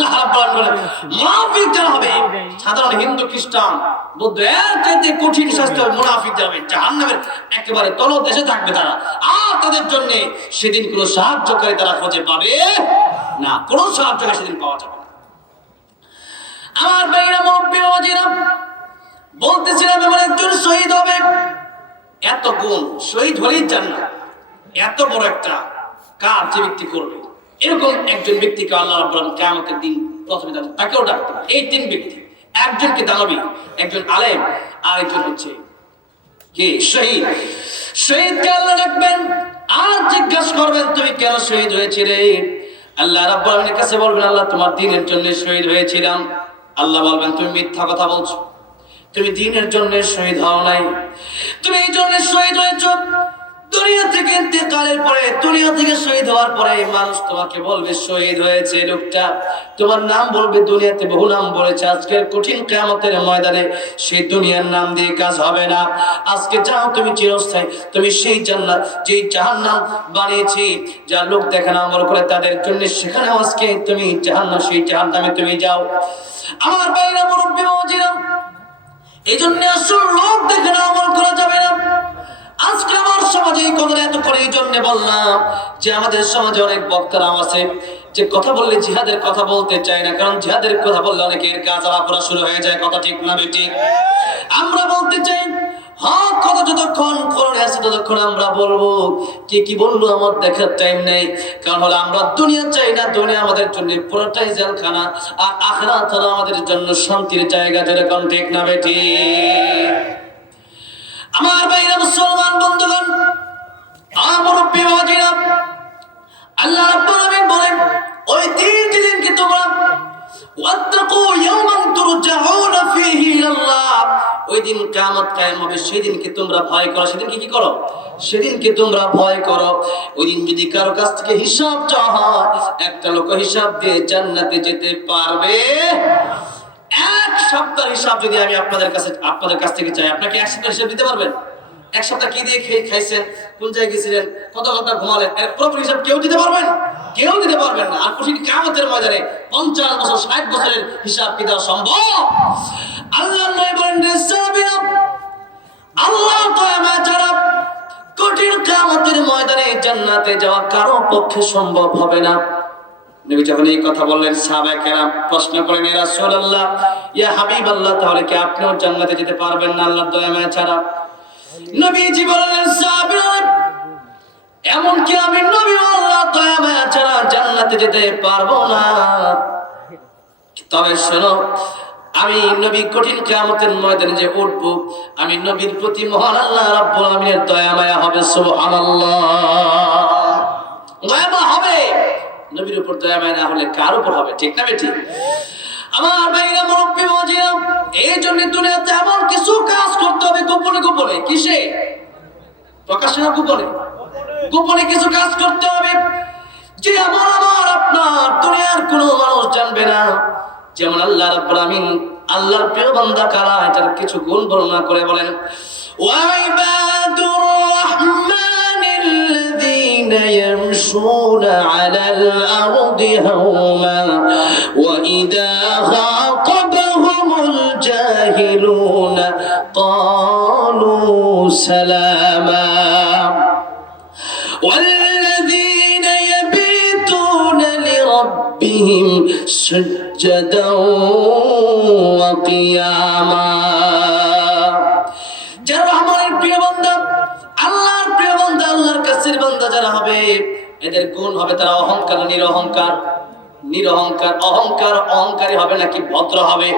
আল্লাহ রাব্বুল আলামিন বলেন মুনাফিক যারা হবে, সাধারণ হিন্দু খ্রিস্টান বৌদ্ধ এর চাইতে কঠিন শাস্তি হবে মুনাফিক যারা হবে, জাহান্নামের একেবারে তলদেশে থাকবে তারা। আর তাদের জন্য সেদিন কোনো সাহায্যকারী তারা খুঁজে পাবে না, কোনো সাহায্যকারী সেদিন পাওয়া যাবে না। আমার ভাইরা মুরব্বি বাবাজিরা, বলতেছিলাম এমন একজন শহীদ হবে, এত গুণ, শহীদ হলেই জান্নাত, এত বড় একটা কাজ যে ব্যক্তি করবে, এরকম একজন ব্যক্তিকে আল্লাহ রাব্বুল আলামিন কিয়ামতের দিন প্রথমে তাকেও ডাকতে হবে। এই তিন ব্যক্তি, একজনকে দানবী, একজন আলেম, আর একজন হচ্ছে কি শহীদ। শহীদকে আল্লাহ ডাকবেন আর জিজ্ঞাসা করবেন তুমি কেন শহীদ হয়েছিলে? আল্লাহ রাব্বুল আলামিনের কাছে বলবেন আল্লাহ তোমার দ্বীনের জন্য শহীদ হয়েছিলাম। আল্লাহ বলবেন তুমি মিথ্যা কথা বলছো, তুমি দ্বীনের জন্য শহীদ হও নাই, তুমি এই জন্য শহীদ হয়েছো দুনিয়া থেকে ইন্তেকালের পরে, দুনিয়া থেকে শহীদ হওয়ার পরে মানুষ তোমাকে বলবে শহীদ হয়েছে লোকটা, তোমার নাম বলবে, দুনিয়াতে বহু নাম বলেছে, আজকের কঠিন কিয়ামতের ময়দানে সেই দুনিয়ার নাম দিয়ে কাজ হবে না। আজকে যাও তুমি চিরস্থায়ী, তুমি সেই জান্নাত যেই জাহান্নাম বানিয়েছি যা লোক দেখানো আমল করে তাদের জন্য, সেখানে আজকে তুমি জাহান্নাম, সেই জাহান্নামে তুমি যাও। আমার ভাইরা মুরব্বি বাবাজিরা, এই জন্য আসল লোক দেখে না আমল করা যাবে না। আজকে আমার সমাজে এই কথা এত করে এই জন্য বললাম যে আমাদের সমাজে অনেক বক্তারা আছে যে কথা বললে জিহাদের কথা বলতে চায় না, কারণ জিহাদের কথা বললে অনেকের কাজ আলাপনা শুরু হয়ে যায়। কথা ঠিক না বেঠিক? আমরা বলতে চাই হক কথা যতক্ষণ কোরআনে আছে ততক্ষণ আমরা বলবো, কে কি বললো আমার দেখার টাইম নেই। কারণ হলো আমরা দুনিয়া চাই না, দুনিয়া আমাদের জন্য পুরোটাই জেলখানা, আর আখিরাত হলো আমাদের জন্য শান্তির জায়গা। যেরকম ঠিক না বেঠিক? আমার ভাইরা মুসলমান বন্ধুগণ, আমার মুরব্বি বাবাজিরা, আল্লাহ রাব্বুল আলামিন বলেন ওই দিন যেদিনকে তোমরা ওয়াত্তাকু ইয়াওমান তুরজাউনা ফীহি ইলাল্লাহ, ওই দিন কিয়ামত কায়েম হবে, সেদিনকে তোমরা ভয় করো। সেদিনকে কি করো? সেদিনকে তোমরা ভয় করো। ওই দিন যদি কারো কাছ থেকে হিসাব চাওয়া হয়, একটা লোক হিসাব দিয়ে জান্নাতে যেতে পারবে? এক সপ্তাহ হিসাব যদি আমি আপনাদের কাছ থেকে চাই, আপনাকে এক সপ্তাহ হিসাব দিতে পারবেন? এক সপ্তাহ কি দিয়ে খাইছেন, কোন জায়গায় গেছিলেন, কত ঘন্টা ঘুমালেন, এর পুরো হিসাব কেউ দিতে পারবেন? কেউ দিতে পারবেন না। আর কঠিন কিয়ামতের ময়দানে 50 বছর 60 বছরের হিসাব কি দেওয়া সম্ভব? আল্লাহ নবী বলেন রিসাবিনা, আল্লাহ দয়া ছাড়া কঠিন কিয়ামতের ময়দানে জান্নাতে যাওয়া কারো পক্ষে সম্ভব হবে না। নবী যখন এই কথা বললেন, সাহাবায়ে কেরাম প্রশ্ন করেন, ইয়া রাসূলুল্লাহ, ইয়া হাবিবাল্লাহ, তাহলে কি আপনিও জান্নাতে যেতে পারবেন না আল্লাহর দয়া মায়া ছাড়া? নবীজি বললেন, সাহাবীরা, এমন কি আমি নবী আল্লাহর দয়া মায়া ছাড়া জান্নাতে যেতে পারবো না? তবে শোনো, আমি নবী কঠিন কিয়ামতের ময়দানে যে উঠব, আমি নবীর প্রতি মহান আল্লাহ রাব্বুল আলামিনের দয়া মায়া হবে। সুবহানাল্লাহ, দয়া মায়া হবে। নবীর উপর দয়া মায়া না হলে কার উপর হবে? ঠিক না বেঠিক? আমার ভাইরা মুরব্বি বাবাজিরা, এই জন্য দুনিয়াতে এমন কিছু কাজ করতে হবে গোপনে গোপনে। কিসে? প্রকাশ্যে না গোপনে? গোপনে কিছু কাজ করতে হবে যে আমার আপনার দুনিয়ার কোনো মানুষ জানবে না। যেমন আল্লাহ রাব্বুল আমিন আল্লাহর প্রিয় বান্দা কারা, এটার কিছু গুণ বর্ণনা করে বলেন, ওয়া ইবাদুর রাহমানিল্লাযীনা ইয়ামশুনা আলাল আরদি হাওমা ওয়া ইযা খাতাবাহুমুল জাহিলুনা ক্বালু সালামা والذين يبيتون لربهم سجدا وقياما। যারা রহমানের প্রিয় বান্দা, আল্লাহর প্রিয় বান্দা, আল্লাহর কাছের বান্দা যারা হবে, এদের গুণ হবে তারা অহংকার, নিরহংকার। অহংকারী হবে নাকি ভদ্র হবে?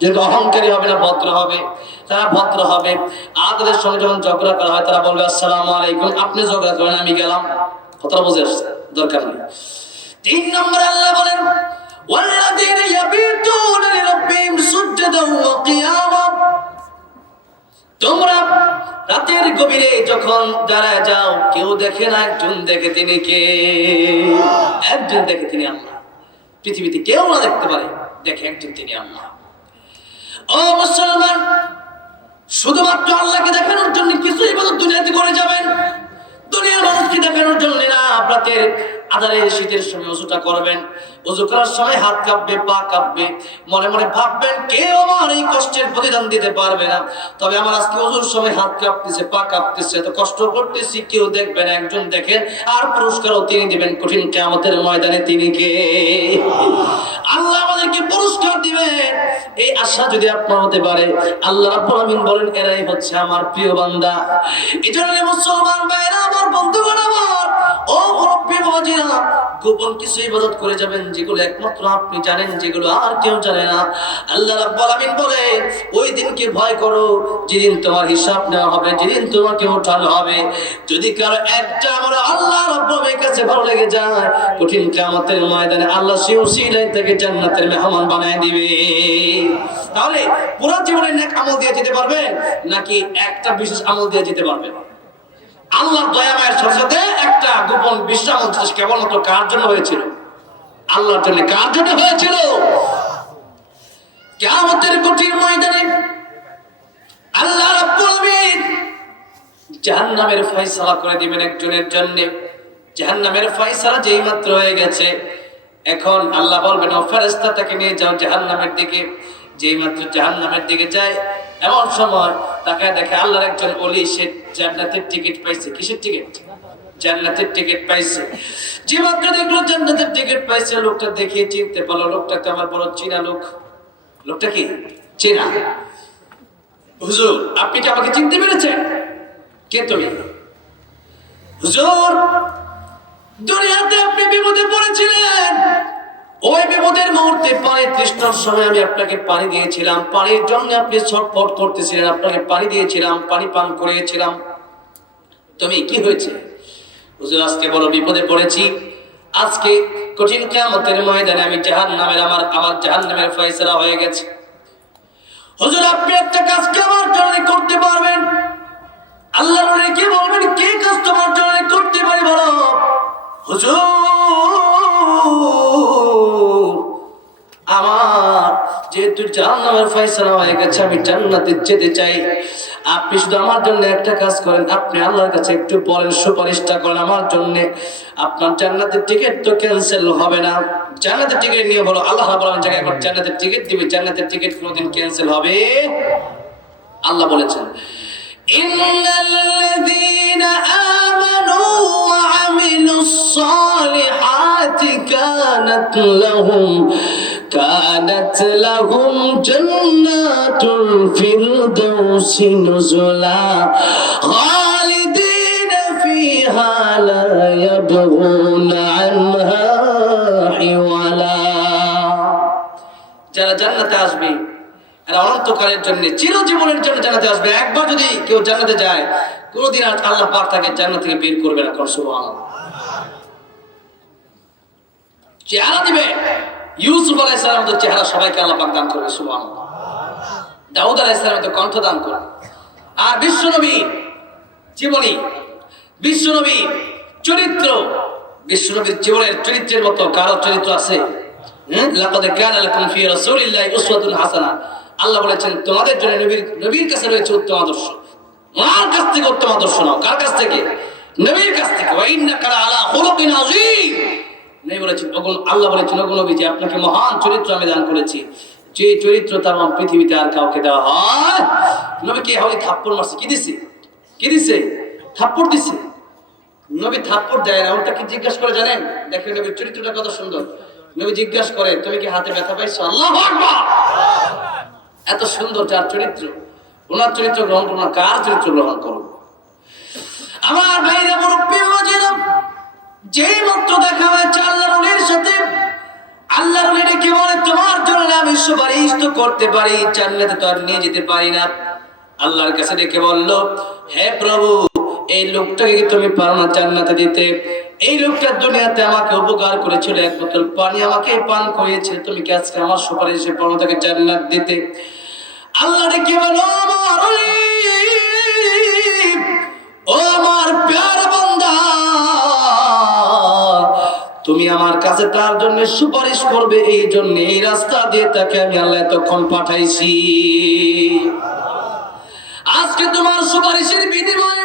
যদি অহংকারী হবে না ভদ্র হবে? তারা ভদ্র হবে। আর তাদের সঙ্গে যখন ঝগড়া করা হয় তারা বলবে আসসালামু আলাইকুম, আপনি ঝগড়া করেন আমি গেলাম। কথাটা বুঝে আসছে? দরকার নেই। 3 নম্বর আল্লাহ বলেন ওয়াল্লাযীনা ইয়াবিতুনা লিরাব্বিহিম সুজদান ওয়া কিয়ামা। তোমরা রাতের গভীরে যখন দাঁড়ায় যাও, কেউ দেখে না, একজন দেখে, তিনি কে? একজন দেখে, তিনি আল্লাহ। পৃথিবীতে কেউ না দেখতে পারে, দেখে একজন, তিনি আল্লাহ। ও মুসলমান, শুধুমাত্র আল্লাহকে দেখানোর জন্য কিছু ইবাদত দুনিয়াতে করে যাবেন, দুনিয়ার মানুষকে দেখানোর জন্য না, আপনাদের আধারে শীতের সময় ওযুটা করবেন, ওযু করার সময় হাত কাঁপবে, পা কাঁপবে, মনে মনে ভাববেন কেউ আমার এই কষ্টের প্রতিদান দিতে পারবে না। তবে আমার আজকে ওযুর সময় হাত কাঁপতেছে, পা কাঁপতেছে, এত কষ্ট করতেছি, কেউ দেখবে না, একজন দেখেন, আর পুরস্কারও তিনি দিবেন কঠিন কিয়ামতের ময়দানে। তিনি কে? আল্লাহ আমাদেরকে পুরস্কার দিবেন, এই আশা যদি আপনার হতে পারে, আল্লাহ রাব্বুল আলামিন বলেন এরাই হচ্ছে আমার প্রিয় বান্দা। এজন্য মুসলমান ভাইরা আমার, বন্ধুগণ আমার, ও মুরব্বি বাবাজিরা, গোপন কিছু ইবাদত করে যাবেন যেগুলো একমাত্র আপনি জানেন, যেগুলো আর কেউ জানে না। আল্লাহ রাব্বুল আলামিন বলেন ওই দিনকে ভয় করো যেদিন তোমার হিসাব নেওয়া হবে, যেদিন তোমাকে উঠানো হবে। যদি কারো একটা আমার আল্লাহ রাব্বুল আলামিনের কাছে ভালো লেগে যায়, কঠিন কিয়ামতের ময়দানে আল্লাহ সেই উসিলায় তাকে জান্নাতের মেহমান বানায় দিবে। তাহলে পুরো জীবনে নেক আমল দিয়ে যেতে পারবেন নাকি একটা বিশেষ আমল দিয়ে যেতে পারবেন? আল্লাহর দয়া মায়ের সাথে একটা গোপন বিশ্রাম কেবলমাত্র কার জন্য হয়েছিল? আল্লাহর জন্য। কার জন্য হয়েছিল? কিয়ামতের কঠিন ময়দানে আল্লাহ রাব্বুল আলামিন জাহান্নামের ফয়সালা করে দিবেন একজনের জন্য। জাহান্নামের ফয়সালা যেই মাত্র হয়ে গেছে, এখন আল্লাহ বলবেন ও ফেরেশতা তাকে নিয়ে যাও জাহান্নামের দিকে। যেই মাত্র জাহান্নামের দিকে যায়, এমন সময় তাকে দেখে আল্লাহর একজন ওলি, সে জান্নাতের টিকিট পাইছে। কিসের টিকিট? জান্নাতের টিকিট পাইছে। যে মাত্র দেখলো জান্নাতের টিকিট পাইছে, লোকটা দেখে চিনতে পারলো, লোকটা তো আমার বড় চেনা লোক। লোকটা কি চেনা? হুজুর আপনি কি আমাকে চিনতে পেরেছেন? কে তুমি? হুজুর দুনিয়াতে আপনি বিপদে পড়েছিলেন, ওই বিপদের মুহূর্তে পানি তৃষ্ণার সময় আমি আপনাকে পানি দিয়েছিলাম, পানির জন্য আপনি ছটফট করতেছিলেন, আপনাকে পানি দিয়েছিলাম, পানি পান করিয়েছিলাম। তুমি কি হয়েছে? হুজুর আজকে বড় বিপদে পড়েছি, আজকে কঠিন কিয়ামতের ময়দানে আমি জাহান্নামের আমার জাহান্নামের ফয়সালা হয়ে গেছে। হুজুর আপনি একটা কাজ কি আমার জন্য করতে পারবেন? আল্লাহর ওলি কি বলবেন, কি কাজ তোমার জন্য করতে পারি বলো? হুজুর আমার যেহেতু জাহান্নামের ফয়সালা হয়ে গেছে, আমি জান্নাতে যেতে চাই, আপনি শুধু আমার জন্য একটা কাজ করেন, আপনি আল্লাহর কাছে একটু বলেন, সুপারিশটা করেন আমার জন্য। আপনার জান্নাতের টিকিট তো ক্যান্সেল হবে না। জান্নাতের টিকিট নিয়ে বলো, আল্লাহ বলেন জায়গায় একবার জান্নাতের টিকিট দিবে, জান্নাতের টিকিট কোনোদিন ক্যান্সেল হবে? আল্লাহ বলেছেন ইন্নাল্লাযীনা আমানু ওয়া আমিলুস সালিহাতি কানাত লাহুম জান্নাতুল ফিরদাউসি নুজুলা খালিদিনা ফিহা লা ইয়াবগুনা আনহা হিওয়ালা। যারা জান্নাতে আসবে এরা অনন্তকালের জন্য, চিরজীবনের জন্য জান্নাতে আসবে। একবার যদি কেউ জান্নাতে যায়, কোনোদিন আর আল্লাহ পাক তাকে জান্নাত থেকে বের করবে না। কোন সুবহানাল্লাহ। চেহারা দিবে, ইউসুফ আলাইহিস সালামের চেহারা সবাইকে আল্লাহ পাক দান করবে। সুবহানাল্লাহ। দাউদ আলাইহিস সালামের কণ্ঠ দান করবে। আর বিশ্বনবী জীবনী, বিশ্বনবী চরিত্র, বিশ্বনবীর জীবনের চরিত্রের মতো কারো চরিত্র আছে? লাকাদ কানা লাকুম ফি রাসূলিল্লাহি উসওয়াতুন হাসানাহ। আল্লাহ বলেছেন তোমাদের জন্য নবীর কাছে রয়েছে উত্তম আদর্শ। ওনার কাছ থেকে উত্তম আদর্শ নাও। কার কাছ থেকে? নবীর কাছ থেকে। ওয়া ইন্নাকা আলা খুলুকিন আযীম। নবী বলেছেন, আল্লাহ বলেছেন ওগো নবী, যে আপনাকে মহান চরিত্র আমি দান করেছি, যে চরিত্র তাম পৃথিবীতে আর কাউকে দেওয়া হয়। নবীকে হলি থাপ্পড় মারছে। কি দিছে? কি দিছে? থাপ্পড় দিছে। নবী থাপ্পড় দেয় না, ওটাকে জিজ্ঞাসা করে জানেন? দেখেন নবীর চরিত্রটা কত সুন্দর। নবী জিজ্ঞাসা করে তুমি কি হাতে ব্যথা পাইছো? আল্লাহু আকবার। এত সুন্দর যার চরিত্র, ওনার চরিত্র গ্রহণ করো না, কার চরিত্র গ্রহণ করো? আমার ভাইরা মুরব্বি বাবাজিরা, যেই মাত্র দেখা হয়েছে আল্লাহর ওলির সাথে, আল্লাহর ওলি ডেকে বলে তোমার জন্য আমি সুপারিশ তো করতে পারি, জান্নাতে তো আর নিয়ে যেতে পারি না। আল্লাহর কাছে ডেকে বলল, হে প্রভু, এই লোকটাকে তুমি পারো না জান্নাতে দিতে? এই লোকটা দুনিয়াতে আমাকে উপকার করেছিল, এক বোতল পানি আমাকে পান করিয়েছে, তুমি কি আজকে আমার সুপারিশে পারো তাকে জান্নাত দিতে? আল্লাহ ডেকে বলো, আমার ওলি, ও আমার প্যারা বান্দা, তুমি আমার কাছে তার জন্য সুপারিশ করবে, এই জন্য এই রাস্তা দিয়ে তাকে আমি আল্লাহ এতক্ষণ পাঠাইছি। আজকে তোমার সুপারিশের বিনিময়ে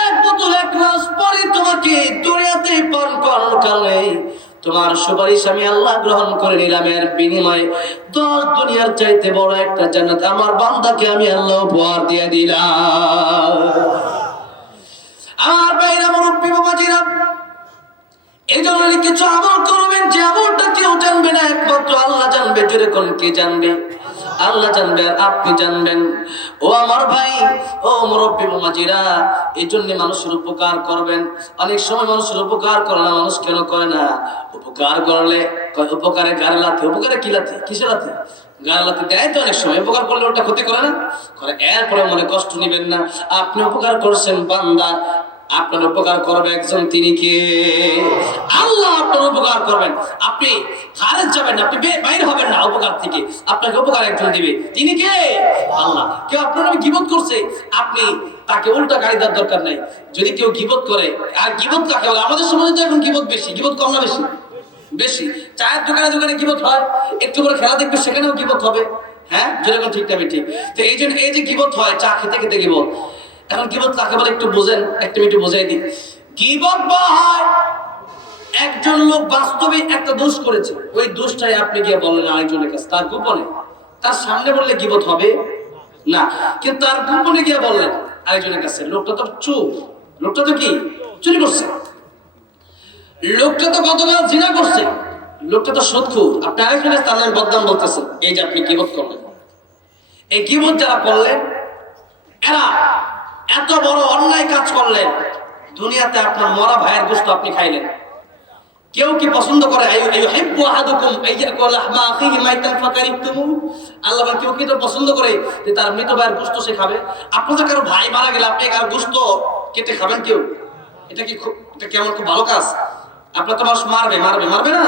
এক মৃত্যুর 1 মাস পরে তোমাকে দুনিয়াতে পান করার কারণে তোমার সুপারিশ আমি আল্লাহ গ্রহণ করে নিলাম, এর বিনিময়ে 10 দুনিয়ার চাইতে বড় একটা জান্নাত আমার বান্দাকে আমি আল্লাহ উপহার দিয়ে দিলাম। আমার ভাইরা মুরব্বী বাবাজিরা, এই জন্য কিছু আমল করবেন যে আমলটা কেউ জানবে না, একমাত্র আল্লাহ জানবে। যেরকম কে জানবে? আল্লাহ জানবে আর আপনি জানবেন। ও আমার ভাই, ও মুরব্বী বাবাজিরা, এই জন্য মানুষের উপকার করবেন। অনেক সময় মানুষের উপকার করে না, মানুষ কেন করে না? উপকার করলে উপকারে গায়ে লাথি, উপকারে কি লাথি, কিসে লাথি? গায়ে লাথি দেয় তো অনেক সময়। উপকার করলে ওটা ক্ষতি করে না, করে। এরপরে মনে কষ্ট নিবেন না। আপনি উপকার করছেন বান্দা, আপনার উপকার করবে একজন, তিনি কে? আল্লাহ আপনার উপকার করবেন। আপনি খারেজ যাবেন, আপনি বাইরে হবেন না উপকার থেকে, আপনাকে উপকার একজন দিবে, তিনি কে? আল্লাহ। কেউ আপনার নামে গীবত করছে, আপনি তাকে উল্টা গালি দেওয়ার দরকার নাই। যদি কেউ গীবত করে, আর গীবত কাকে বলে? আমাদের সমাজে তো এখন গীবত বেশি, গীবত কম না বেশি? বেশি। চায়ের দোকানে দোকানে গীবত হয়, একটু করে খেলা দেখবে সেখানেও গীবত হবে। হ্যাঁ, যেরকম ঠিক না ঠিক। তো এই জন্য এই যে গীবত হয়, চা খেতে খেতে গীবত। এখন গীবত কাকে বলে একটু বোঝেন, একটা মিনিট বুঝাই দিই। গীবত হয় একজন লোক বাস্তবে একটা দোষ করেছে, ওই দোষটাই আপনি গিয়ে বললেন আরেকজনের কাছে, তার গোপনে। তার সামনে বললে গীবত হবে না, কিন্তু তার গোপনে গিয়ে বললেন আরেকজনের কাছে। লোকটা তো চুপ, লোকটা তো কি চুরি করছে, লোকটা তো গতকাল জিনা করছে, লোকটা তো সুদখোর। আপনি আরেকজনের তার নামে বদনাম বলতেছেন, এই যে আপনি গীবত করলেন। এই গীবত যারা করলেন, এরা এত বড় অন্যায় কাজ করলেন। দুনিয়াতে আপনার মরা ভাইয়ের গোশত আপনি খাইলেন। কেউ কি পছন্দ করে? আল্লাহ বলেন, কেউ কি তো পছন্দ করে যে তার মৃত ভাইয়ের গোশত সে খাবে? আপনাদের কারো ভাই মারা গেলে আপনি কারো গোশত কেটে খাবেন কেউ? এটা কি এটা কেমন খুব ভালো কাজ? আপনার তো মানুষ মারবে মারবে মারবে না,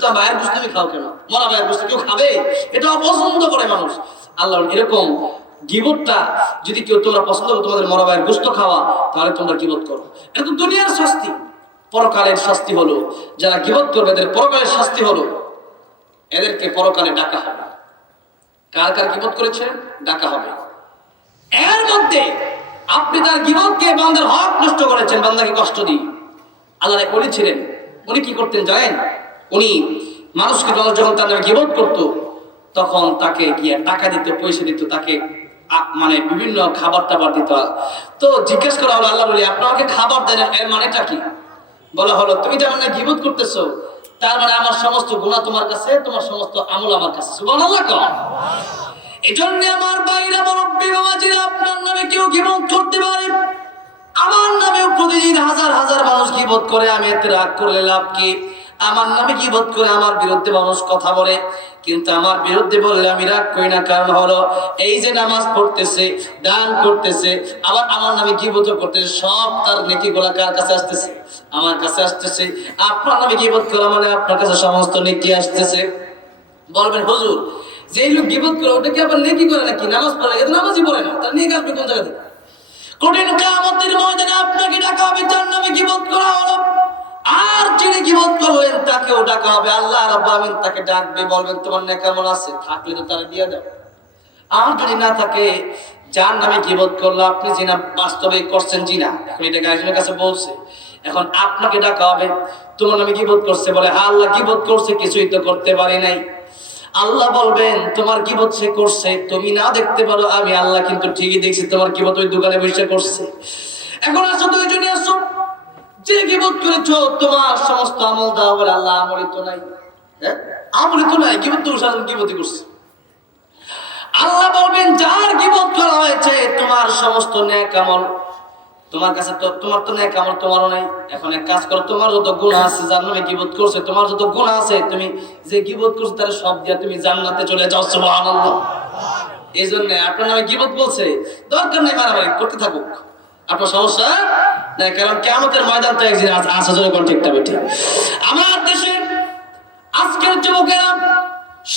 তো ভাইয়ের গোশত তুমি খাও কেন? মরা ভাইয়ের গোশত কেউ খাবে? এটা অপছন্দ করে মানুষ। আল্লাহ এরকম গীবতটা যদি কেউ তোমরা পছন্দ করো, তোমাদের মরা ভাইয়ের গোশত খাওয়া, তাহলে তোমরা গীবত করো। এটা তো দুনিয়ার শাস্তি। পরকালের শাস্তি হলো যারা গীবত করবে, এদের পরকালের শাস্তি হলো এদেরকে পরকালে ডাকা হবে। কার কার গীবত করেছে ডাকা হবে। এর মধ্যে আপনি তার গীবতকে বান্দার হক নষ্ট করেছেন, বান্দাকে কষ্ট দিয়ে। আল্লাহ বলেছিলেন, উনি কি করতেন জানেন? উনি মানুষকে যখন তার নামে গীবত করতো, তখন তাকে গিয়ে টাকা দিত, পয়সা দিত, তাকে মানে বিভিন্ন খাবার টাবার দিত। তো জিজ্ঞেস করা হলো, আল্লাহ বলি আপনি আমাকে খাবার দেন, এর মানেটা কি? বলা হলো, তুমি যেমন না গীবত করতেছো, তার মানে আমার সমস্ত গুনাহ তোমার কাছে, তোমার সমস্ত আমল আমার কাছে। সুবহানাল্লাহ। এই জন্য আমার ভাইরা মুরব্বী বাবাজিরা, আপনার নামে কেউ গীবত করতে পারে, আমার নামেও প্রতিদিন হাজার হাজার মানুষ গীবত করে, আমি এতে রাগ করলে লাভ কি? আমার নামে গীবত করে আমার বিরুদ্ধে মানুষ কথা বলে, কিন্তু আমার বিরুদ্ধে বললে আমি রাগ করি না। কারণ হলো এই যে নামাজ পড়তেছে, দান করতেছে, আবার আমার নামে গীবত করতেছে, সব তার নেকিগুলো কার কাছে আসতেছে? আমার কাছে আসতেছে। আপনার নামে গীবত করা মানে আপনার কাছে সমস্ত নেকি আসতেছে। বলবেন হুজুর, যেই লোক গীবত করে ওটা কি আবার নেকি করে নাকি? নামাজ পড়ে, এটা নামাজই পড়ে না, তার নেকি আসবে কোন জায়গা থেকে? কঠিন কিয়ামতের ময়দানে আপনাকে ডাকা হবে, যার নামে গীবত করা হলো। আর যিনি গীবত করলেন তাকেও ডাকা হবে। আল্লাহ রাব্বুল আলামিন তাকে ডাকবে, বলবেন তোমার নেক কেমন আছে? থাকলে তো তারা দিয়ে দাও। আর যদি না থাকে, যার নামে গীবত করলো, আপনি জিনা বাস্তবে করছেন জিনা, এখন এটা গার্জিয়ানের কাছে বলছে, এখন আপনাকে ডাকা হবে, তোমার নামে গীবত করছে। বলে হ্যাঁ আল্লাহ গীবত করছে, কিছুই তো করতে পারি নাই। আল্লাহ বলবেন তোমার গীবত সে করছে, তুমি না দেখতে পারো, আমি আল্লাহ কিন্তু ঠিকই দেখছি, তোমার গীবত ওই দোকানে বসে করছে। এখন আসো, দুইজনই আসো, যে গীবত করেছো তোমার সমস্ত আমল দাও। বলে আল্লাহ আমলই তো নাই। হ্যাঁ আমলই তো নাই, গীবত তো সাধারণ গীবতই করছে। আল্লাহ বলবেন যার গীবত করা হয়েছে, তোমার সমস্ত নেক আমল তোমার কাছে, তো তোমার তো নেক আমল তোমারও নাই। এখন এক কাজ করো, তোমার যত গুনাহ আছে, যার নামে গীবত করছে, তোমার যত গুনাহ আছে, তুমি যে গীবত করছো তার সব দিয়ে তুমি জান্নাতে চলে যাও। সুবহানাল্লাহ। এই জন্য আপনার নামে গীবত বলছে, দরকার নেই মারামারি করতে থাকুক, আপনার সমস্যা নাই। কারণ কিয়ামতের ময়দান তো একদিন আসা যাবে, কোন ঠিকটা বেঠিক। আমার দেশের আজকের যুবকেরা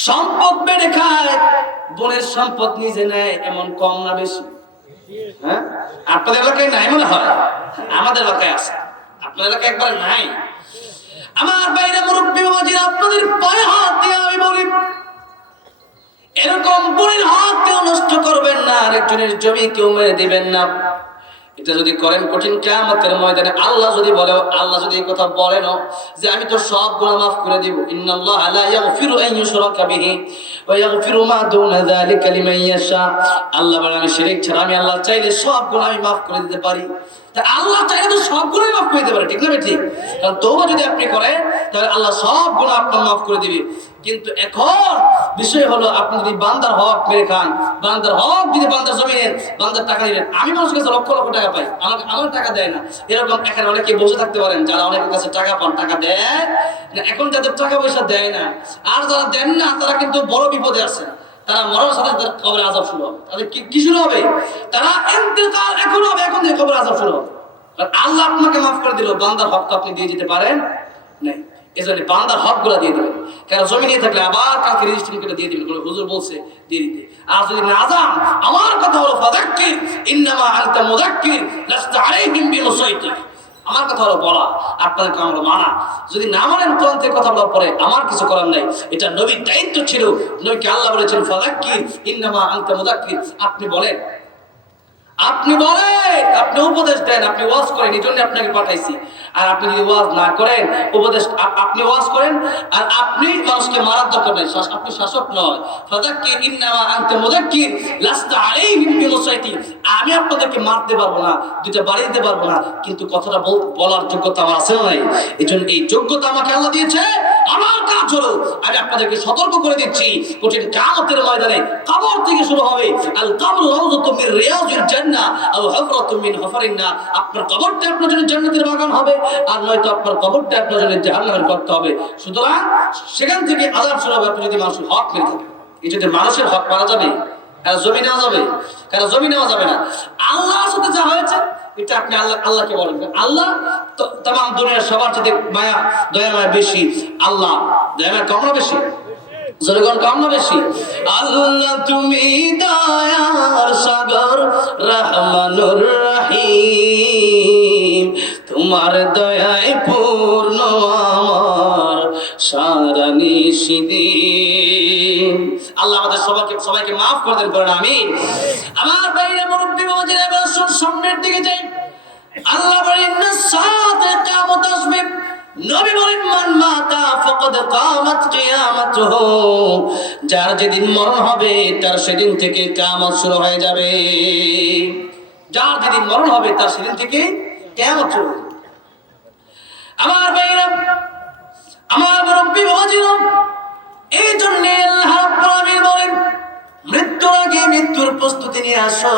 সম্পদ বেড়ে খায়, বোনের সম্পদ নিজে নেয়, এমন কম না বেশি? হ্যাঁ আপনাদের এলাকায় নাই মনে হয়, আমাদের এলাকায় আছে, আপনার এলাকায় একবার নাই। আমার বাইরে মুরব্বী বাবাজিরা, আপনাদের পায়ে হাত দিয়ে আমি বলি, এরকম বোনের হাত কেউ নষ্ট করবেন না, আরেকজনের জমি কেউ মেরে দিবেন না। এটা যদি করেন কঠিন কিয়ামতের ময়দানে আল্লাহ যদি বলে, আল্লাহ যদি এই কথা বলেন যে আমি তো সব গুনাহ মাফ করে দেব, ইন্নাল্লাহা লা ইয়াগফিরু আন ইউশরাকা বিহি ওয়া ইয়াগফিরু মা দুনা যালিকা লিমান ইয়াশা। আল্লাহ বলেন আমি শিরক ছাড়া আমি আল্লাহ চাইলে সব গুনাহ আমি মাফ করে দিতে পারি। তা আল্লাহ চাইলে তো সব গুনাহ মাফ করে দিতে পারে, ঠিক না ঠিক? কারণ তওবা যদি আপনি করেন তাহলে আল্লাহ সব গুনাহ আপনার মাফ করে দিবে। কিন্তু এখন বিষয় হলো আপনি যদি বান্দার হক মেরে খান, বান্দার হক যদি বান্দার জমিনের বান্দার টাকা নেবেন। আমি মানুষের কাছে লক্ষ লক্ষ টাকা পাই, আমার টাকা দেয় না, এরকম এখানে অনেকে বসে থাকতে পারেন যারা অনেকের কাছে টাকা পান, টাকা দেয় না। এখন যাদের টাকা পয়সা দেয় না আর যারা দেন না তারা কিন্তু বড় বিপদে আছে। তারা মরার সাথে কবরে আযাব শুরু হবে। তাদের কি শুরু হবে? তারা ইন্তেকাল এখন হবে, এখন থেকে কবরে আযাব শুরু হবে। কারণ আল্লাহ আপনাকে মাফ করে দিল, বান্দার হক তো আপনি দিয়ে দিতে পারেন না। এজন্য বান্দার হকগুলো দিয়ে দেবেন। কারণ জমি নিয়ে থাকলে আবার কালকে রেজিস্ট্রেশন করে দিয়ে দিবেন, হুজুর বলছে দিয়ে দিতে। আর যদি না যান, আমার কথা হলো ফাযাক্কির ইন্নামা আনতা মুযাক্কির লাস্তা আলাইহিম বিমুসাইতির। আমার কথা হলো বলা, আপনাদেরকে আমরা মানা। যদি না মানেন কোরআন থেকে কথা বলার পরে আমার কিছু করার নাই। এটা নবীর দায়িত্ব ছিল। নবীকে আল্লাহ বলেছেন ফাযাক্কির ইন্নামা আনতা মুযাক্কির। আপনি বলেন, আপনি উপদেশ দেন, আপনি ওয়াজ করেন, এই জন্য আপনাকে পাঠাইছি। আর আপনি যদি ওয়াজ না করেন, উপদেশ আপনি ওয়াজ করেন আর আপনি মানুষকে মারার দরকার নাই, আপনি শাসক নয়। ফাযাক্কির ইন্নামা আনতা মুযাক্কির লাস্তা আলাইহিম বিমুসাইতির। আমি আপনাদেরকে মারতে পারবো না, দুইটা বাড়ি দিতে পারবো না, কিন্তু কথাটা বলার যোগ্যতা আমার আছে না নাই? এই জন্য এই যোগ্যতা আমাকে আল্লাহ দিয়েছে। আমার কাজ হলো আমি আপনাদেরকে সতর্ক করে দিচ্ছি, কঠিন কিয়ামতের ময়দানে কবর থেকে শুরু হবে। আল কবরু রাউযাতুম মির রিয়াজিল জান্নাহ আও হুফরাতুম মিন হুফারিন নার। আপনার কবরটা আপনার জন্য জান্নাতের বাগান হবে, আর নয়তো আপনার কবরটা আপনার জন্য জাহান্নামের গর্ত হবে। সুতরাং সেখান থেকে আযাব শুরু হবে আপনি যদি মানুষের হক মেরে থাকেন। এই যদি মানুষের হক মারা যাবে, কারণ জমি নেওয়া যাবে, কারণ জমি নেওয়া যাবে না। আল্লাহর সাথে যা হয়েছে এটা আপনি আল্লাহকে বলেন। আল্লাহ তো তাম দুনিয়ার সবার সাথে মায়া দয়া মায়া বেশি। আল্লাহ দয়া মায়া কম না বেশি? জনগণ কম না বেশি? আল্লাহ তুমি দয়ার সাগর রহমানুর রহিম, তোমার দয়ায় পূর্ণ আমার সারা নিশিদিন। আল্লাহ আমাদের সবাইকে মাফ করে দেন, করেন আমিন। আমার ভাইরা মুরব্বি বাবাজিরা এবার সামনের দিকে যাই। আল্লাহ বলেন না সাথে কিয়ামত আসবে। নবী বলেন মান মাতা ফাকাদ কামাত কিয়ামাতুহু। যার যেদিন মরণ হবে তার সেদিন থেকে কিয়ামত শুরু হয়ে যাবে। যার যেদিন মরণ হবে তার সেদিন থেকে কিয়ামত শুরু হবে। আমার ভাইরা, আমার মুরব্বি বাবাজিরা, এই জন্য আল্লাহ রাব্বুল আলামিন বলেন মৃত্যুর আগে মৃত্যুর প্রস্তুতি নিয়ে আসো।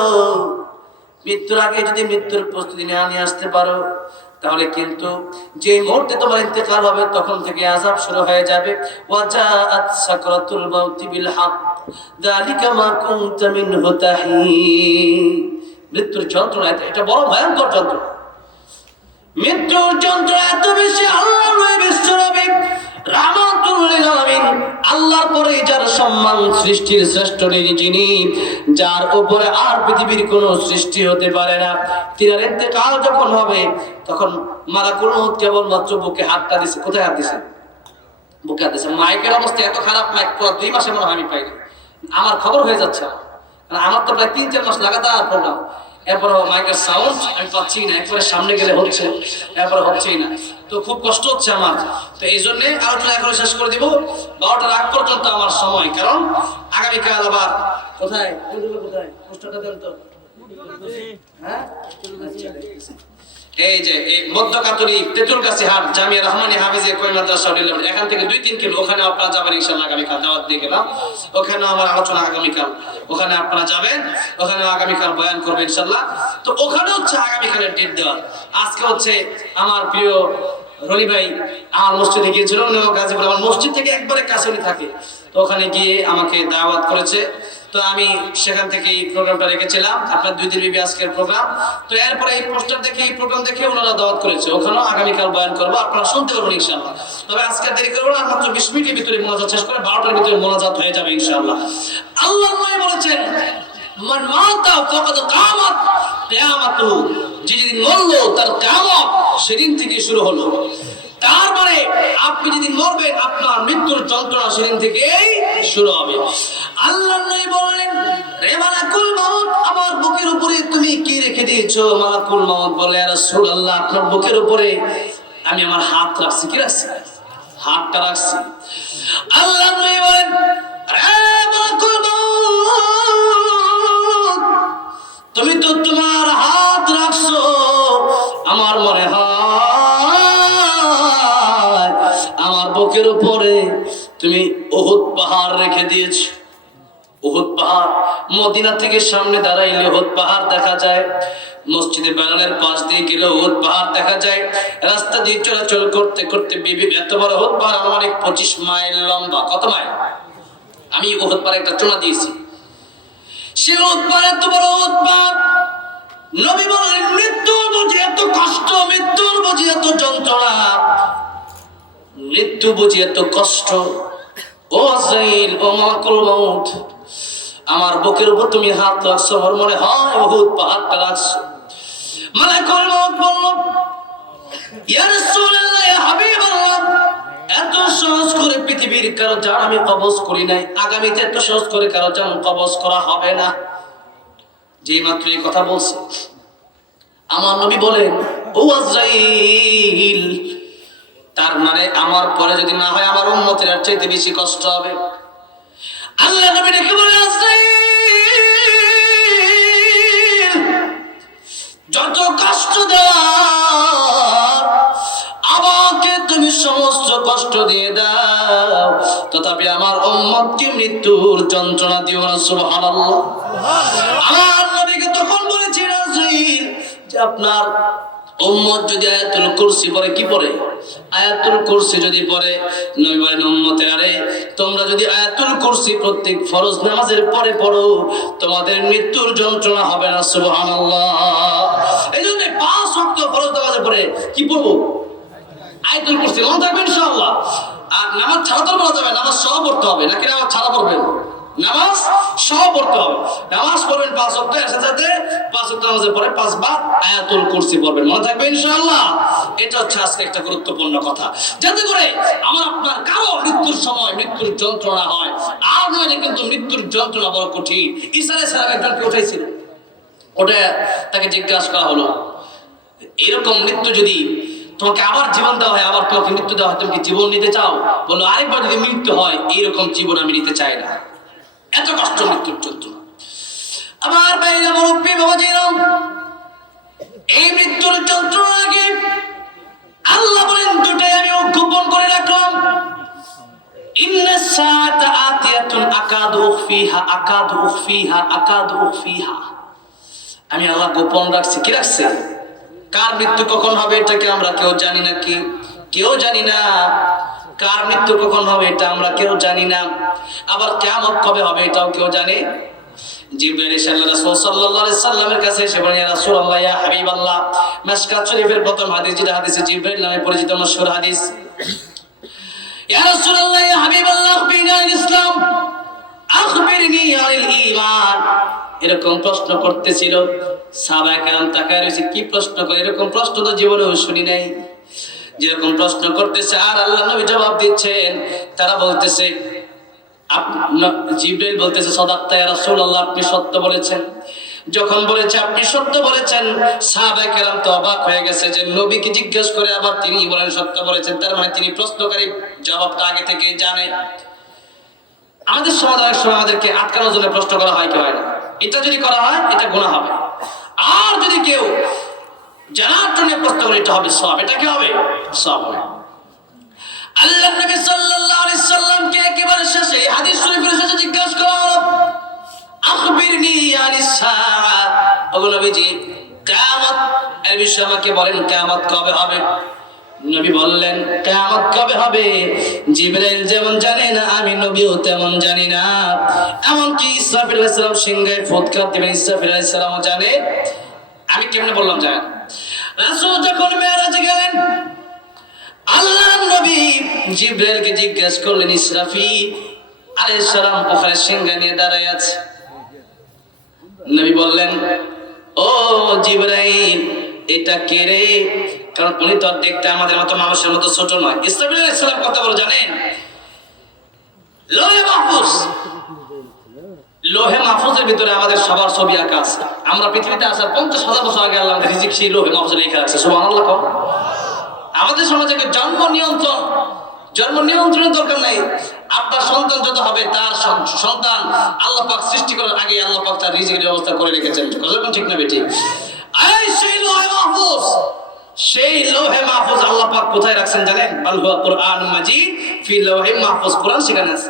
মৃত্যুর আগে যদি মৃত্যুর প্রস্তুতি নিয়ে আসতে পারো তাহলে কিন্তু যে মুহূর্তে তোমার ইন্তেকাল হবে তখন থেকে আযাব শুরু হয়ে যাবে। ওয়াজাআত সাকরাতুল মাউতি বিল হক যালিকা মা কুনতা মিনহু তাহিন। মৃত্যুর যন্ত্রণা এটা বড় ভয়ঙ্কর যন্ত্রণা। মৃত্যুর যন্ত্রণা এত বেশি, আল্লাহর নবী বিশ্বনবী রাহমাতুল লিল আলামিন, আল্লাহর পরে যার সম্মান, সৃষ্টির শ্রেষ্ঠ যিনি, যার উপরে আর পৃথিবীর কোনো সৃষ্টি হতে পারে না, তিনার ইন্তেকাল যখন হবে তখন মালাকুল মউত কেবলমাত্র বুকে হাতটা দিছে। কোথায় হাত দিছে? বুকে হাত দিছে। মাইকের অবস্থা এত খারাপ, মাইক পুরো 2 মাসে মনে হয় আমি পাইনি। আমার খবর হয়ে যাচ্ছে, আমার তো প্রায় 3-4 মাস লাগাতার প্রোগ্রাম, এরপর মাইকের সাউন্ড আমি পাচ্ছি না, একবারে সামনে গেলে হচ্ছে, এরপরে হচ্ছেই না। তো খুব কষ্ট হচ্ছে আমার। তো এই জন্য আলোচনা এখন শেষ করে দিব, 12টার আগ পর্যন্ত আমার সময়। কারণ আগামীকাল আবার কোথায় পোস্টারটা দেন তো, হ্যাঁ এই যে এই মধ্যকাতরি তেতুলগাছি হাট জামিয়া রহমানী হাফিজে কোরআন মাদ্রাসা, এখান থেকে 2-3 কিলো, ওখানে আপনারা যাবেন ইনশাআল্লাহ। আগামীকাল দাওয়াত দিয়ে গেলাম, ওখানে আমার আলোচনা আগামীকাল, ওখানে আপনারা যাবেন, ওখানে আগামীকাল বয়ান করবে ইনশাআল্লাহ। তো ওখানে হচ্ছে আগামীকালের ডেট দেওয়া। আজকে হচ্ছে আমার প্রিয় রনি ভাই আমার মসজিদে গিয়েছিল, গাজীপুর আমার মসজিদ থেকে একবারে কাছে উনি থাকে। তো ওখানে গিয়ে আমাকে দাওয়াত করেছে, তো আমি সেখান থেকে এই প্রোগ্রামটা রেখেছিলাম, আপনার 2 দিন ব্যাপী আজকের প্রোগ্রাম। তো এরপরে এই পোস্টার দেখে, এই প্রোগ্রাম দেখে ওনারা দাওয়াত করেছে, ওখানেও আগামীকাল বয়ান করবো, আপনারা শুনতে পারবেন ইনশাআল্লাহ। তবে আজকে দেরি করবো না, মাত্র 20 মিনিটের ভিতরে মোনাজাত শেষ করে 12টার ভিতরে মোনাজাত হয়ে যাবে ইনশাআল্লাহ। আল্লাহ বলেছেন মান মাতা ফাকাদ কামাত কিয়ামাতুহু, যেদিন মরলো তার কিয়ামত সেদিন থেকে শুরু হলো। তার মানে আপনি যেদিন মরবেন আপনার মৃত্যুর যন্ত্রণা সেদিন থেকেই শুরু হবে। আল্লাহ নবী বললেন, রে মালাকুল মাউত, আমার বুকের উপরে তুমি কি রেখে দিয়েছো? মালাকুল মাউত বলে, ইয়া রাসূলুল্লাহ, আপনার বুকের উপরে আমি আমার হাত রাখছি। কি রাখছি? হাতটা রাখছি। আল্লাহ নবী বলেন, রে মালাকুল মাউত, তুমি তো তোমার হাত রাখছো, আমার মনে হয় আমার বুকের উপরে তুমি উহুদ পাহাড় রেখে দিয়েছো। উহুদ পাহাড়, মদিনা থেকে সামনে দাঁড়াইলে উহুদ পাহাড় দেখা যায়, মসজিদে বেলালের পাশ দিয়ে গেলে উহুদ পাহাড় দেখা যায়, রাস্তা দিয়ে চলাচল করতে করতে বিবি এত বড় উহুদ পাহাড় আনুমানিক 25 মাইল লম্বা। কত মাইল? আমি উহুদ পাহাড়ে একটা চোনা দিয়েছি। সে উহুদ পাহাড় এত বড় উহুদ পাহাড়, নবী বলেন, মৃত্যুর বুঝি এত কষ্ট, মৃত্যুর বুঝি এত যন্ত্রণা, মৃত্যু বুঝি এত কষ্ট। ও আজরাইল, ও মালাকুল মাউত, আমার বুকের উপর তুমি হাত রাখছো, আমার মনে হয় উহুদ পাহাড়টা রাখছো। মালাকুল মাউত বলল, ইয়া রাসূলুল্লাহ, ইয়া হাবিবাল্লাহ, এত সহজ করে পৃথিবীর কারো জান আমি কবজ করি নাই, আগামীতে এত সহজ করে কারো জান কবজ করা হবে না। যে মাত্র এই কথা বলছে, আমার নবী বলেন, ও আজরাইল, তার মানে আমার পরে যদি না হয় আমার উম্মতের আর চাইতে বেশি কষ্ট হবে। আল্লাহ নবী ডেকে বলে, আজরাইল, যত কষ্ট দাও আমাকে তুমি সমস্ত কষ্ট দিয়ে দাও, তথাপি আমার উম্মতকে মৃত্যুর যন্ত্রণা দিও না। সুবহানাল্লাহ। আমার নবীকে তখন বলেছেন, আজরাইল, যে আপনার উম্মত যদি আয়াতুল কুরসি পড়ে, কি পড়ে? আয়াতুল কুরসি যদি পড়ে, নবী বলেন, উম্মতে, আরে তোমরা যদি আয়াতুল কুরসি প্রত্যেক ফরজ নামাজের পরে পড়ো, তোমাদের মৃত্যুর যন্ত্রণা হবে না। সুবহানাল্লাহ। এইজন্য 5 ওয়াক্ত ফরজ নামাজের পরে কি পড়বো? আয়াতুল কুরসি। মনে থাকবে ইনশাআল্লাহ। আর নামাজ ছাড়া তো পড়া যাবে, নামাজ সহ পড়তে হবে, নাকি নামাজ ছাড়া পড়বেন? নামাজ সহ পড়তে হবে। নামাজ পড়বেন 5 ওয়াক্ত, এর সাথে 5 ওয়াক্ত নামাজের পরে 5 বার আয়াতুল কুরসি পড়বেন। মনে থাকবে ইনশাআল্লাহ। এটা হচ্ছে আজকে একটা গুরুত্বপূর্ণ কথা, যাতে করে আমার আপনার কারো মৃত্যুর সময় মৃত্যুর যন্ত্রণা হয়। আর নইলে কিন্তু মৃত্যুর যন্ত্রণা বড় কঠিন। ঈসা আলাইহিস সালাম একজনকে উঠাইছিল, ওটা তাকে জিজ্ঞাসা করা হলো, এরকম মৃত্যু যদি তোমাকে আবার জীবন দেওয়া হয়, আবার তোমাকে মৃত্যু দেওয়া হয়, তুমি কি জীবন নিতে চাও? বললো, আরেকবার যদি মৃত্যু হয়, এইরকম জীবন আমি নিতে চাই না। এত কষ্ট মৃত্যুর যন্ত্রণা। আমার ভাইরা, মুরব্বী বাবাজিরা, এই মৃত্যুর যন্ত্রণা আগে আল্লাহ বলেন, দুটাই আমি গোপন করে রাখলাম। ইন্নাস সাআতা আতিয়াতুন আকাদু উখফিহা আকাদু উখফিহা আকাদু উখফিহা। আমি আল্লাহ গোপন রাখছি। কি রাখছি? কার মৃত্যু কখন হবে এটাকে আমরা কেউ জানি না। কি কেউ জানি না। কার মৃত্যু কখন হবে এটা আমরা কেউ জানি না। আবার কিয়ামত কবে হবে এটাও কেউ জানে। জিবরাইল এসে আল্লাহ রাসূল সাল্লাল্লাহু আলাইহি সাল্লামের কাছে এসে বলেন, ইয়া রাসূলুল্লাহ, ইয়া হাবিবাল্লাহ। মিশকাত শরীফের প্রথম হাদিস, যেটা হাদিসে জিবরাইল নামে পরিচিত মশহুর হাদিস। ইয়া রাসূলুল্লাহ, ইয়া হাবিবাল্লাহ, আখবিরনি আনিল ইসলাম, আখবিরনি আনিল ঈমান। এরকম প্রশ্ন করতেছিল। সাহাবায়ে কেরাম তাকায় রয়েছে, কি প্রশ্ন করে? এরকম প্রশ্ন তো জীবনেও শুনি নাই। যেরকম প্রশ্ন করতেছে আর আল্লাহ নবী জবাব দিচ্ছেন, তারা বলতেছে, জিবরাইল বলতেছে, সাদাক্তা ইয়া রাসূলুল্লাহ, আপনি সত্য বলেছেন। যখন বলেছে আপনি সত্য বলেছেন, সাহাবায়ে কেরাম তো অবাক হয়ে গেছে যে নবীকে জিজ্ঞেস করে আবার তিনি বলেন সত্য বলেছেন, তার মানে তিনি প্রশ্নকারী জবাবটা আগে থেকে জানে। আমাদের সমাজে অনেক সময় আমাদেরকে আটকানোর জন্য প্রশ্ন করা হয়, কি হয় না? এটা যদি করা হয় এটা গুনাহ হবে। আর যদি কেউ জানার জন্য প্রশ্ন করে, এটা হবে সওয়াব। এটা কি হবে? সওয়াব হবে। আল্লাহ নবী সাল্লাল্লাহু আলাইহি সাল্লামকে একেবারে শেষে হাদিস শরীফের শেষে জিজ্ঞাসা করা হলো, আখবিরনি আনিস সাআ, ওগো নবীজি, কিয়ামত এর বিষয়ে আমাকে বলেন, কিয়ামত কবে হবে? নবী বললেন, কিয়ামত কবে হবে জিবরাইল যেমন জানে না, আমি নবীও তেমন জানি না। এমনকি ইসরাফিল আলাইহিস সালাম সিংহে ফুৎকার দিবেন, ইসরাফিল আলাইহিস সালামও জানে। আমি কেমনে বললাম জানেন? রাসূল যখন মেরাজে গেলেন, আল্লাহর নবী জিবরাইলকে জিজ্ঞাসা করলেন, ইসরাফিল আলাইহিস সালাম ওখানে সিংহে নিয়ে দাঁড়ায় আছে। নবী বললেন, ও জিবরাইল, এটা কে রে? কারণ উনি তো দেখতে আমাদের মতো মানুষের মতো ছোট নয়। ইসরাফিল আলাইহিস সালাম কথা বলে জানেন, লোহে মাহফুজ, লোহে মাহফুজের ভিতরে আমাদের সবার ছবি আঁকা আছে। আমরা পৃথিবীতে আসার 50,000 বছর আগে আল্লাহ রিজিক সেই লোহে মাহফুজে লেখা রাখছে। সুবহানাল্লাহ। আমাদের সমাজে জন্ম নিয়ন্ত্রণের দরকার নাই। আপনার সন্তান যত হবে তার সন্তান আল্লাহ পাক সৃষ্টি করার আগে আল্লাহ পাক তার রিজিকের ব্যবস্থা করে রেখেছেন। কথা ঠিক না বেটি? সেই লোহে মাহফুজ, সেই লোহে মাহফুজ আল্লাহ পাক কোথায় রাখছেন জানেন? আল হুয়া কুরআনুম মাজিদ ফি লোহে মাহফুজ, কোরআন সেখানে আছে।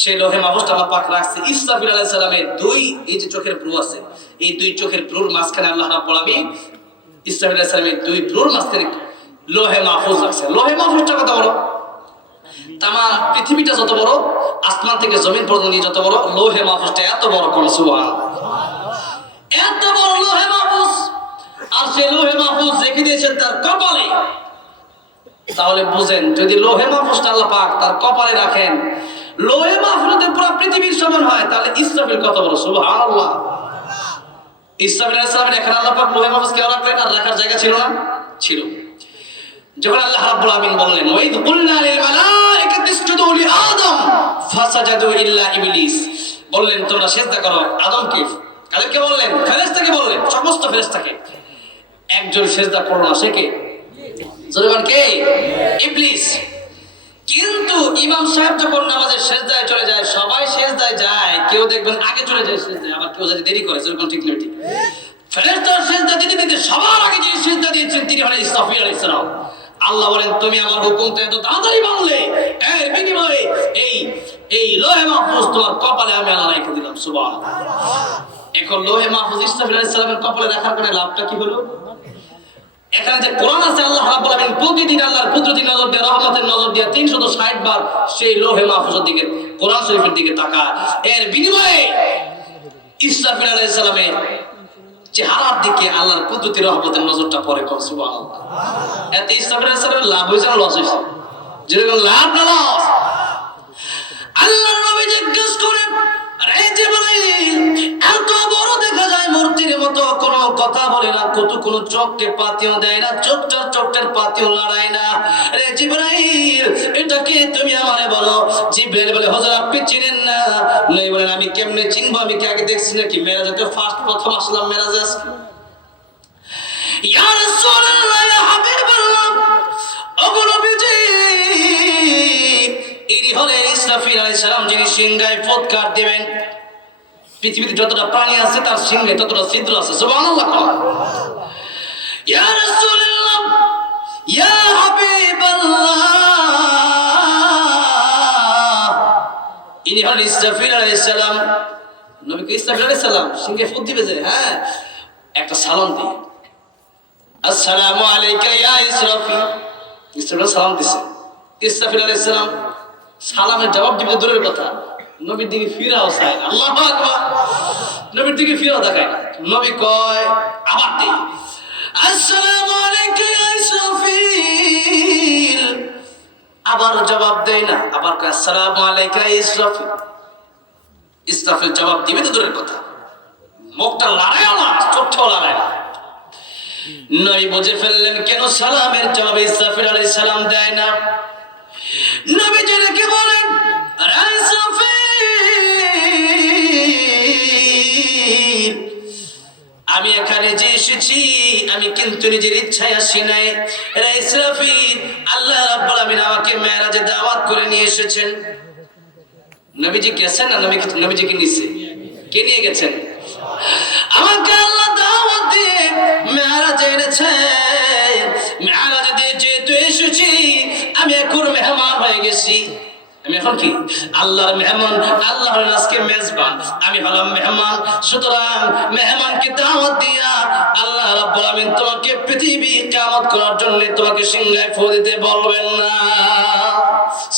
সেই লোহে মাহফুজটা আল্লাহ পাক রাখছে ইসরাফিল আলাইহিস সালামের দুই এই যে চোখের ভ্রু আছে, এই দুই চোখের ভ্রুর মাঝখানে আল্লাহ রাব্বুল আলামিন ইসরাফিল আলাইহিস সালামের দুই ভ্রুর মাঝখানে লোহে মাহফুজ রাখছে। লোহে মাহফুজটা কত বড়? তামাম পৃথিবীটা যত বড়, আসমান থেকে জমিন পর্যন্ত যত বড়, লোহে মাহফুজটা এত বড়। কোন সুবহানাল্লাহ। এত বড় লোহে মাহফুজ, আর সেই লোহে মাহফুজ রেখে দিয়েছেন তার কপালে। তাহলে বুঝেন, যদি লোহে মাহফুজটা আল্লাহ পাক তার কপালে রাখেন, লোহে মাহফুজে পুরো পৃথিবীর সমান হয়, তাহলে ইসরাফিল কত বড়? সুবহানাল্লাহ। ইসরাফিল আলাইহিস সালামের এখানে আল্লাহ পাক লোহে মাহফুজ কেন রাখলেন? আর রাখার জায়গা ছিল না? ছিল। যখন আল্লাহ রাব্বুল আমিন বললেন ওয়াইদ কুলনা লিল মালাইকাতি ইসজুদু লি আদম ফাসাজাদু ইল্লা ইবলিস, বললেন তোমরা সিজদা করো আদমকে। কাদেরকে বললেন? ফেরেশতাকে বললেন, সমস্ত ফেরেশতাকে। একজন সিজদা করলো না, সে কে? জোরে বলেন কে? ইবলিস। কিন্তু ইমাম সাহেব যখন নামাজের সিজদায় চলে যায়, সবাই সিজদায় যায়, কেউ দেখবেন আগে চলে যায় সিজদায়, আবার কেউ যদি দেরি করে। জোরে বলেন ঠিক না ঠিক? ফেরেশতার সিজদা দিতে সবার আগে যিনি সিজদা দিয়েছেন তিনি হলেন ইসরাফিল আলাইহিস সালাম। আল্লাহ বলেন তুমি আমার হুকুমটা এত তাড়াতাড়ি মানলে, এর বিনিময়ে এই লোহে মাহফুজ তোমার কপালে আমি আল্লাহ রেখে দিলাম। সুবহানাল্লাহ। এখন লোহে মাহফুজ ইসরাফিল আলাইহিস সালামের কপালে রাখার কারণে লাভটা কি হলো? এখানে যে কোরআন আছে, আল্লাহ রাব্বুল আমিন প্রতিদিন আল্লাহর কুদরতি নজর দিয়ে, রহমতের নজর দিয়ে 360 বার সেই লোহে মাহফুজের দিকে, কোরআন শরীফের দিকে তাকায়। এর বিনিময়ে ইসরাফিল আলাইহিস সালামের চেহারার দিকে আল্লাহর কুদরতি রহমতের নজরটা পড়ে। সুবহানাল্লাহ। এতে ইসরাফিল আলাইহিস সালামের লাভ হয়েছে না লস হয়েছে? যেরকম লাভ না লস। আল্লাহর নবী জিজ্ঞেস করেন, আরে জিবরাইল, এত বড় দেখা যায় মূর্তির মতো, কোনো কথা বলে না, কোনো চোখকে পাতিও দেয় না, চোখটার পাতিও লড়ায় না, আরে জিবরাইল এটাকে তুমি আমারে বলো। জিবরাইল বলে হুজুর আপনি চিনেন না? নবী বলেন আমি কেমনে চিনবো? আমি কি আগে দেখছি নাকি? মেরাজে প্রথম আসলাম মেরাজে। ইয়া রাসূলুল্লাহ, ইয়া হাবিবাল্লাহ, ওগো নবীজি, ইনি হলেন ইসরাফিল আলাইহিস সালাম, যিনি সিংহায় ফুৎকার দিবেন। পৃথিবীতে যতটা প্রাণী আছে তার সিংহে ততটা ছিদ্র আছে। সুবহানাল্লাহ। ইয়া রাসূলুল্লাহ, ইয়া হাবিবাল্লাহ, ইনি হলেন ইসরাফিল আলাইহিস সালাম। নবীকে ইসরাফিল আলাইহিস সালাম সিংহে ফুৎ দিবে যে, হ্যাঁ, একটা সালাম দিই, আসসালামু আলাইকা ইয়া ইসরাফিল। ইসরাফিল সালাম দিছে। ইসরাফিল আলাইহিস সালাম সালামের জবাব দিবে দূরের কথা, নবীর দিকে ফিরাও চায় না। আল্লাহু আকবার। নবীর দিকে ফিরাও দেখায় না। নবী কয় আবার দেই, আসসালামু আলাইকা ইয়া ইসরাফিল। আবার জবাব দেয় না, আবার কয় আসসালামু আলাইকা ইয়া ইসরাফিল। ইসরাফিল জবাব দিবে তো দূরের কথা, মুখটা লড়ায়ও না, চোখটাও লড়ায় না। নবী বুঝে ফেললেন কেন সালামের জবাব ইসরাফিল আলাইহিস সালাম দেয় না। নবী যেটাকে বলেন, আমি এখানে যে এসেছি আমি কিন্তু নিজের ইচ্ছায় আসি নাই। ইসরাফিল, আল্লাহ রাব্বুল আমিন আমাকে মেরাজে দাওয়াত করে নিয়ে এসেছেন। নবীজি গেছেন না? নবীজিকে নিছে, কে নিয়ে গেছেন? আমাকে আল্লাহ দাওয়াত দিয়ে মেরাজে এনেছেন। মেরাজে দিয়ে যেহেতু এসেছি, আমি এখন মেহমান হয়ে গেছি। আমি এখন কি? আল্লাহর মেহমান। আল্লাহ হলেন আজকে মেজবান, আমি হলাম মেহমান। সুতরাং মেহমানকে দাওয়াত দিয়া আল্লাহ রাব্বুল আমিন তোমাকে পৃথিবী কিয়ামত করার জন্য তোমাকে সিংহায় ফু দিতে বলবেন না।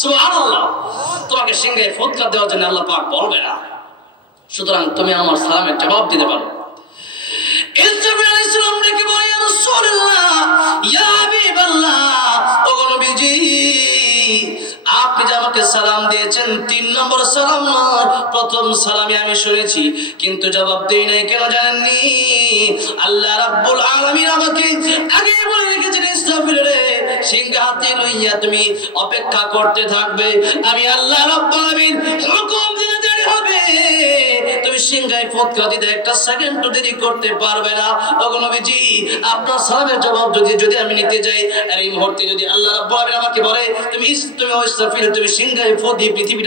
সুবহানাল্লাহ। তোমাকে সিংহায় ফুৎকার দেওয়ার জন্য আল্লাহ পাক বলবে না। সুতরাং তুমি আমার সালামের জবাব দিতে পারো। ইসরাফিল আলাইহিস সালাম ডেকে বলে, ইয়া রাসূলুল্লাহ, ইয়া হাবিবাল্লাহ, ওগো নবীজি, আপনি যে আমাকে সালাম দিয়েছেন 3 নম্বর সালাম নয়, প্রথম সালামই আমি শুনেছি, কিন্তু জবাব দেই নাই। কেন জানেননি? আল্লাহ রাব্বুল আলামিন আমাকে আগে বলে রেখেছেন, ইসরাফিল রে, সিংহা হাতে লইয়া তুমি অপেক্ষা করতে থাকবে। আমি আল্লাহ রাব্বুল আলামিন হুকুম দিতে দেরি হবে, তুমি সিংহায় ফটকা দিতে একটা সেকেন্ড দেরি করতে পারবে না। ওগো নবীজি, আপনার সালামের জবাব যদি আমি নিতে যাই, আর এই মুহূর্তে যদি আল্লাহ রাব্বুল আলামিন আমাকে বলে তুমি ইসরাফিল, তুমি সিংহায় ফট দিয়ে পৃথিবীটা